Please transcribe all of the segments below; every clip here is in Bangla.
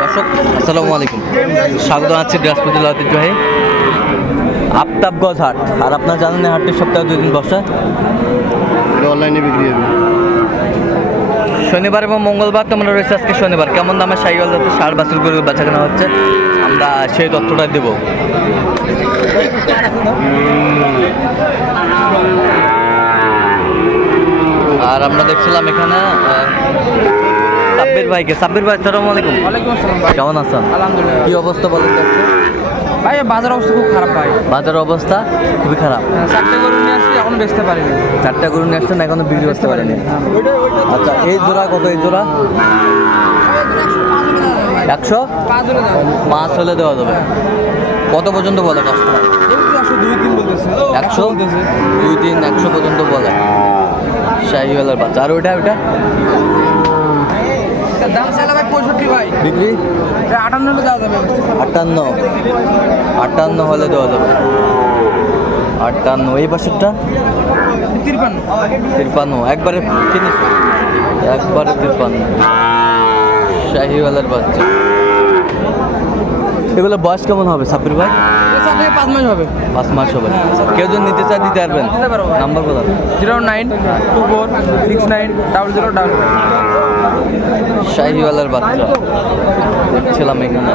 দর্শক আসসালামু আলাইকুম। স্বাগত আছি বৃহস্পতি ঐতিহ্যবাহী আফতাবগঞ্জ হাট। আর আপনারা জানেন এই হাটটি সপ্তাহে দুই দিন বসে। অনলাইনে বিক্রি হবে। শনিবার এবং মঙ্গলবার তোমরা রয়েছে আজকে শনিবার। কেমন দামে সাইকেল যাতে সার বাছুর করে বেচা কেনা হচ্ছে? আমরা সেই তথ্যটা দেব। আর আমরা দেখছিলাম এখানে সাব্বির ভাইকে। সাব্বির ভাই আসসালামু আলাইকুম। ওয়ালাইকুম আসসালাম ভাই। কেমন আছেন? আলহামদুলিল্লাহ। কি অবস্থা বলেন ভাই বাজার অবস্থা খুব খারাপ ভাই। বাজারের অবস্থা খুবই খারাপ। চারটে গরু নিয়ে আসছি এখন বেচতে পারিনি। চারটা গরু নিয়ে আসছেন এখনও বিক্রি করতে পারেনি আচ্ছা এই জোড়া কত এই জোড়া? একশো? পাঁচ হলে দেওয়া যাবে। কত পর্যন্ত বলে কাস্টমার একশো দুই তিন একশো দুই তিন একশো পর্যন্ত বলে। শাহিওয়ালার বাচ্চা। আর ওইটা ওইটা? দাম চাইলে ভাই পঁয়ষট্টি ভাই। বিক্রি? আটান্ন হলে দেওয়া যাবে। আটান্ন। আটান্ন হলে দেওয়া যাবে। আটান্ন। এই পাশেরটা তিরপান্ন। তিরপান্ন। একবারে কিনিস একবারে তিরপান্ন। শাহিওয়ালার বাচ্চা। এগুলো বয়স কেমন হবে সাব্বির ভাই? থেকে পাঁচ মাস হবে। পাঁচ মাস হবে। কেউ যদি নিতে চায় দিতে পারবেন। নাম্বার বলো zero nine two four six nine double zero double. শাহিওয়ালার বাচ্চা। দেখছিলাম এখানে।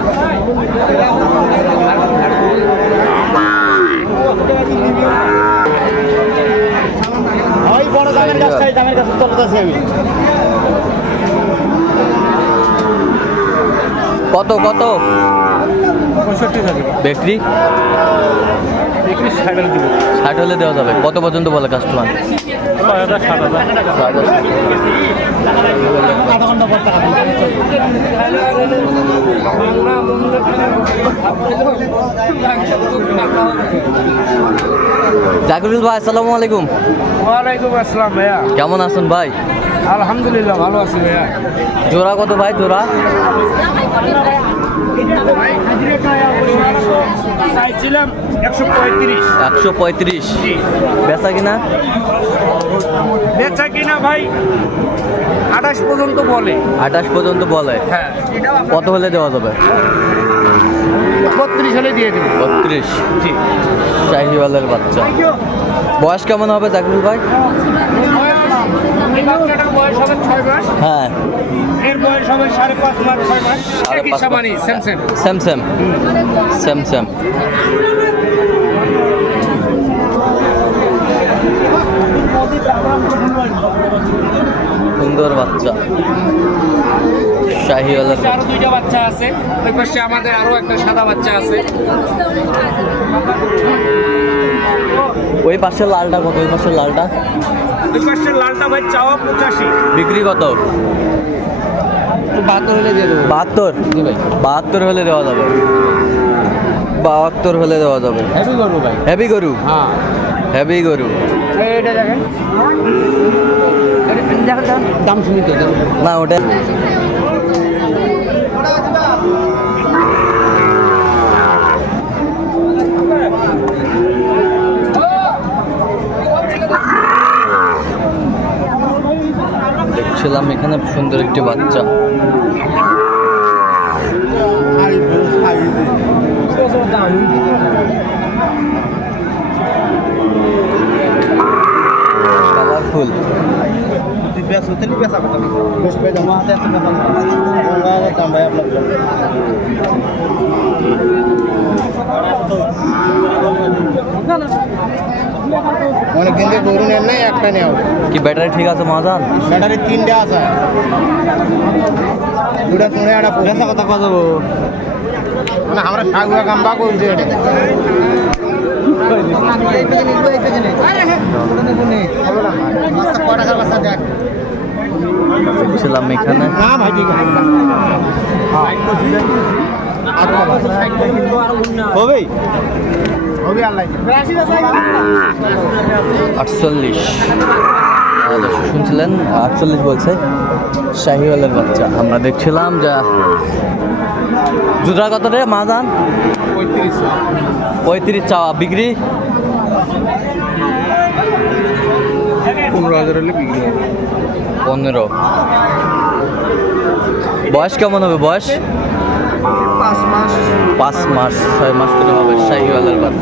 ওই বড় দামের চাই দামের কাছে চলতেছি আমি। কত কত? ষাট ষাট হলে দেওয়া যাবে। কত পর্যন্ত বলে কাস্টমার ছয় জাকিরুল ভাই আসসালামু আলাইকুম। ওয়ালাইকুম আসসালাম ভাইয়া। কেমন আছেন ভাই? আলহামদুলিল্লাহ ভালো আছি ভাইয়া। জোড়া কত ভাই জোড়া? চাইছিলাম একশো পঁয়ত্রিশ। একশো পঁয়ত্রিশ। বেচা কিনা? বেচা কিনা ভাই আঠাশ পর্যন্ত বলে। আঠাশ পর্যন্ত বলে। হ্যাঁ। কত হলে দেওয়া যাবে? বত্রিশ হলে দিয়ে দেবো। বত্রিশ শাহিওয়ালের বাচ্চা। বয়স কেমন হবে জাকিরুল ভাই? এই বাচ্চাটার বয়স হবে ছয় মাস। হ্যাঁ। এর বয়স হবে সাড়ে পাঁচ মাস ছয় মাস। সুন্দর বাচ্চা। শাহিওয়ালের আরও দুইটা বাচ্চা আছে। ওই পাশে আমাদের আরও একটা সাদা বাচ্চা আছে। ওই পাশের লালটা কত? ওই পাশের লালটা? ওই পাশে লালটা ভাই চাওয়া পঁচাশি। বিক্রি কত? বাহাত্তর হলে দিয়ে দেবো। বাহাত্তর? জি ভাই। বাহাত্তর হলে দেওয়া যাবে। বাহাত্তর হলে দেওয়া যাবে। হেভি করব ভাই। হেভি গরু? হ্যাঁ। হেভি গরু। এটা দেখেন। দাম শুনি তো না ওটা দেখছিলাম এখানে সুন্দর একটি বাচ্চা। কালারফুল। অনেকদিন থেকে গরু নেন নাই একটা নেও কি ব্যাটারি ঠিক আছে মাজান ব্যাটারি তিনটা আছে। দুটা শুনে একটা কথা কথা না আমরা সাগুয়া কাম্বা করছি দেখ এখানে। না ভাই ঠিক হবেই হবে? আটচল্লিশ শুনছিলেন? আটচল্লিশ বলছে। শাহিওয়ালের বাচ্চা। আমরা দেখছিলাম যা জুদরা কত রে মাজান? পঁয়ত্রিশ পঁয়ত্রিশ চাওয়া। বিক্রি? পনেরো হাজার হলে বিক্রি হবে। পনেরো। বয়স কেমন হবে বয়স? পাঁচ মাস। পাঁচ মাস ছয় মাস করে হবে।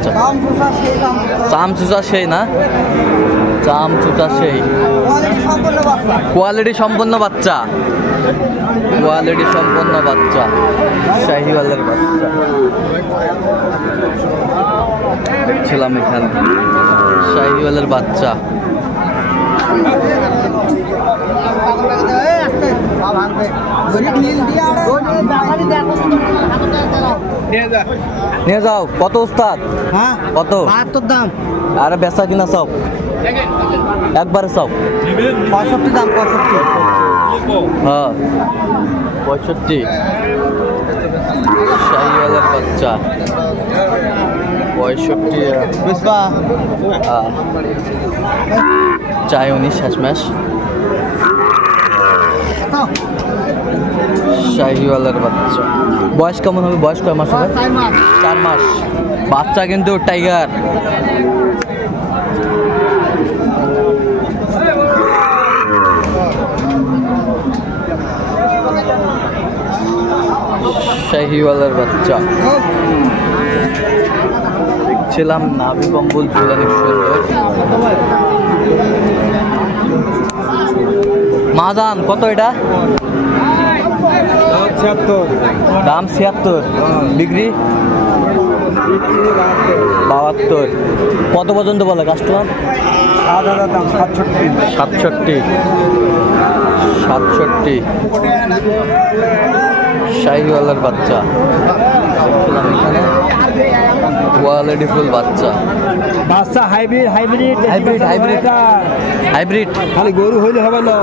সেই চাম চুচা সেই না? চাম চুচা সেই। কোয়ালিটি সম্পন্ন বাচ্চা। কোয়ালিটি সম্পন্ন বাচ্চা। শাহিওয়ালের বাচ্চা। দেখছিলাম এখানে। শাহিওয়ালের বাচ্চা। নিয়ে যাও। কত উস্তাদ হ্যাঁ। কত? বাহাত্তর দাম। আরে বেচা কিনা সব। একবারে সব। পঁয়ষট্টি দাম পঁয়ষট্টি। হ্যাঁ। পঁয়ষট্টি। শাহিওয়ালের বাচ্চা। পঁয়ষট্টি বুঝবা চাই উনিশ শেষমেশ। শাহিওয়ালের বাচ্চা। বয়স কেমন হবে? বয়স কয় মাস হবে? চার মাস। বাচ্চা কিন্তু টাইগার। শাহিওয়ালের বাচ্চা। দেখছিলাম নাভি কম্বল ঝুলানি সুন্দর মাজান কত এটা? দাম ছিয়াত্তর। বিক্রি বাহাত্তর। কত পর্যন্ত বলে কাস্টমার সাত হাজার দাম সাতষট্টি। সাতষট্টি। সাতষট্টি। শাহিওয়ালার বাচ্চা। এখানে কোয়ালিটি ফুল বাচ্চা। বাচ্চা hybrid hybrid Hybrid, hybrid. Hybrid. খালি গরু হইলে হবে না।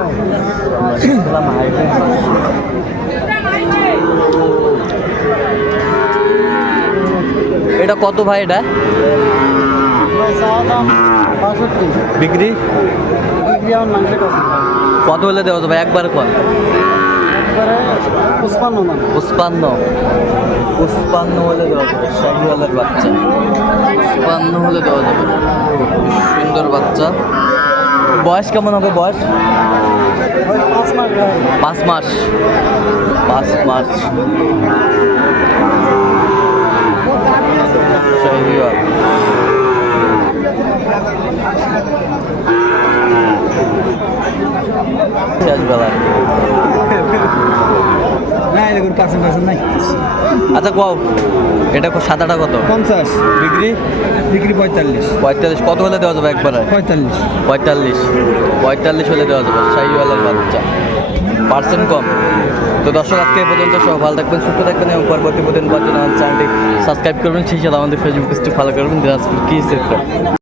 এটা কত ভাই এটা? বিক্রি? কত হলে দেওয়া যাবে? একবার এবারে পুষ্পান্ন পুষ্পান্ন। পুষ্পান্ন হলে দেওয়া যাবে, শাহিওয়ালের বাচ্চা। পুষ্পান্ন হলে দেওয়া যাবে। সুন্দর বাচ্চা। বয়স কেমন হবে বয়স? পাঁচ মাস। পাঁচ মাস। পাঁচ মাস শাহিওয়াল শেষ বেলা না এরকম পার্সেন্ট পার্সেন্ট নাই। আচ্ছা কও এটা সাদাটা কত? পঞ্চাশ। বিক্রি? বিক্রি পঁয়তাল্লিশ। পঁয়তাল্লিশ কত হলে দেওয়া যাবে একবারে? পঁয়তাল্লিশ। পঁয়তাল্লিশ। পঁয়তাল্লিশ হলে দেওয়া যাবে শাহিওয়ালার বাচ্চা। পার্সেন্ট কম। তো দর্শক আজকে পর্যন্ত সব ভালো থাকবেন সুস্থ থাকবেন এবং পরবর্তী আমার চ্যানেলটি সাবস্ক্রাইব করবেন। সেই সাথে আমাদের ফেসবুক পেজটি ফলো করবেন দিনাজপুর কি সেক্টর